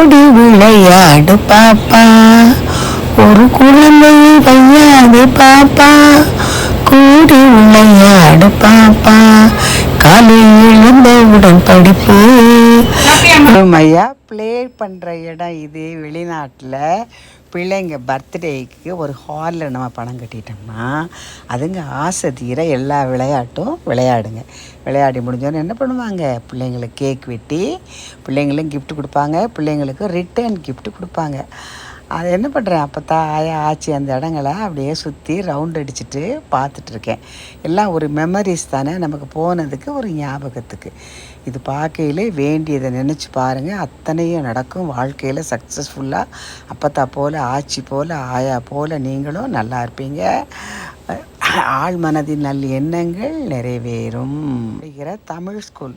ஓடி விளையாடு பாப்பா. ஒரு குழந்தையை வையாது பாப்பா. கூடி விளையாடு பாப்பா. காலையில் எழுந்தவுடன் படிப்பு. ஐயா ப்ளே பண்ணுற இடம் இது வெளிநாட்டில். பிள்ளைங்க பர்த்டேக்கு ஒரு ஹாலில் நம்ம பணம் கட்டிட்டோம்னா அதுங்க ஆசை தீர எல்லா விளையாட்டும் விளையாடுங்க. விளையாடி முடிஞ்சோன்னு என்ன பண்ணுவாங்க? பிள்ளைங்களுக்கு கேக் வெட்டி பிள்ளைங்களும் கிஃப்ட் கொடுப்பாங்க பிள்ளைங்களுக்கு ரிட்டர்ன் கிஃப்ட் கொடுப்பாங்க. அது என்ன பண்ணுறேன் அப்போ தான் ஆயா ஆச்சி அந்த இடங்களை அப்படியே சுற்றி ரவுண்ட் அடிச்சுட்டு பார்த்துட்ருக்கேன் எல்லாம் ஒரு மெமரிஸ் தானே? நமக்கு போனதுக்கு ஒரு ஞாபகத்துக்கு. இது பார்க்கையிலே வேண்டியதை நினச்சி பாருங்கள் அத்தனையும் நடக்கும். வாழ்க்கையில் சக்ஸஸ்ஃபுல்லாக அப்பத்தா போல் ஆச்சி போல் ஆயா போல் நீங்களும் நல்லா இருப்பீங்க. ஆள் மனதின் நல் எண்ணங்கள் நிறைவேறும். படிக்கிற தமிழ் ஸ்கூல்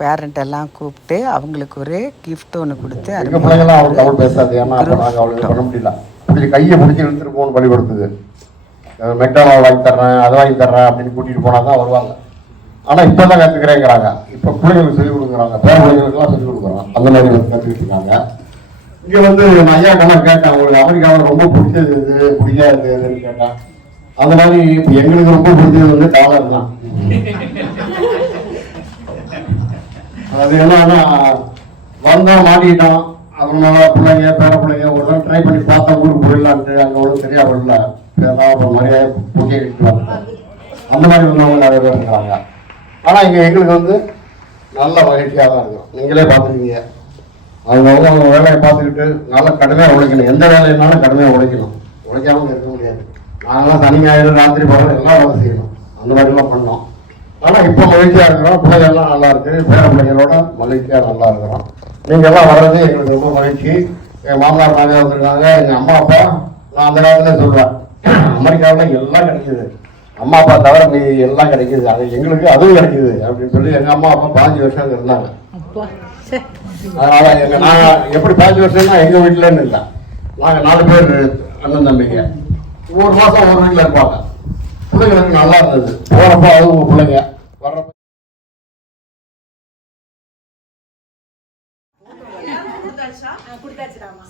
பேரண்ட் எல்லாம் கூப்பிட்டு அவங்களுக்கு ஒரு gift ஒன்று கொடுத்து கையை பிடிச்சி இழுத்துட்டு போகணும் பள்ளி கொடுத்தது மெக்டானால் வாங்கி தர்றேன் அதை வாங்கி தர்றேன் அப்படின்னு கூட்டிட்டு போனா தான் வருவாங்க. ஆனா இப்போ தான் கத்துக்கிறேங்கிறாங்க. இப்போ பிள்ளைங்களுக்கு சொல்லிக் கொடுக்குறாங்க. பேர பிள்ளைங்களுக்குலாம் சொல்லிக் கொடுக்குறோம். அந்த மாதிரி கற்றுக்கிட்டு இருக்காங்க. இங்க வந்து நான் ஐயா கண்ணா கேட்டேன்? உங்களுக்கு அமெரிக்காவில் ரொம்ப பிடிச்சது எது? பிடிக்காது எதுன்னு கேட்டேன். அந்த மாதிரி இப்போ எங்களுக்கு ரொம்ப பிடிச்சது வந்து டாலர் தான். அது என்னன்னா வந்தோம் மாட்டிக்கிட்டோம் அதனால பிள்ளைங்க பேர பிள்ளைங்க ஒரு நாள் ட்ரை பண்ணி பார்த்தா ஊருக்கு போயிடலான்ட்டு அங்கே ஒன்றும் சரியா வரல. பேரெல்லாம் ஒரு மாதிரியே புக்கிய அந்த மாதிரி வந்தவங்க நிறைய பேர் இருக்கிறாங்க ஆனால் இங்கே எங்களுக்கு வந்து நல்ல மகிழ்ச்சியாக தான் இருக்கும். நீங்களே பார்த்துருக்கீங்க. அவங்க அவங்க வேலையை பார்த்துக்கிட்டு நல்லா கடுமையாக உழைக்கணும். எந்த வேலையினாலும் கடுமையாக உழைக்கணும். உழைக்காமல் இருக்க முடியாது. நாங்களாம் சனி ஞாயிறு ராத்திரி பகல் எல்லாம் வேலை செய்யணும். அந்த மாதிரிலாம் பண்ணோம். ஆனால் இப்போ மகிழ்ச்சியாக இருக்கிறோம். பிள்ளைகள்லாம் நல்லா இருக்கு. பேர பிள்ளைகளோட மகிழ்ச்சியாக நல்லா இருக்கிறோம். நீங்க எல்லாம் வர்றது எங்களுக்கு ரொம்ப மகிழ்ச்சி. எங்கள் மாமனார் மாமியார் வந்திருக்காங்க. எங்கள் அம்மா அப்பா நான் அந்த காலத்துல சொல்லுவேன் அமெரிக்காவில் எல்லாம் கிடைக்குது. அம்மா அப்பா தவிர மீ எல்லாம் கிடைக்குது. அது எங்களுக்கு அதுவும் கிடைக்குது அப்படின்னு சொல்லி எங்கள் அம்மா அப்பா பாஞ்சு வருஷம் இருந்தாங்க. அதனால எங்க நான் எப்படி பாஞ்சு வருஷம்னா எங்க வீட்டுலன்னு இல்லை. நாங்க நாலு பேர் அண்ணன் தம்பிங்க. ஒரு மாசம் ஒரு வீட்டுல இருப்பாங்க பிள்ளைங்களுக்கு நல்லா இருந்தது. போறப்ப அவங்க பிள்ளைங்க. வர்றப்ப கொடுத்தாச்சுடாமா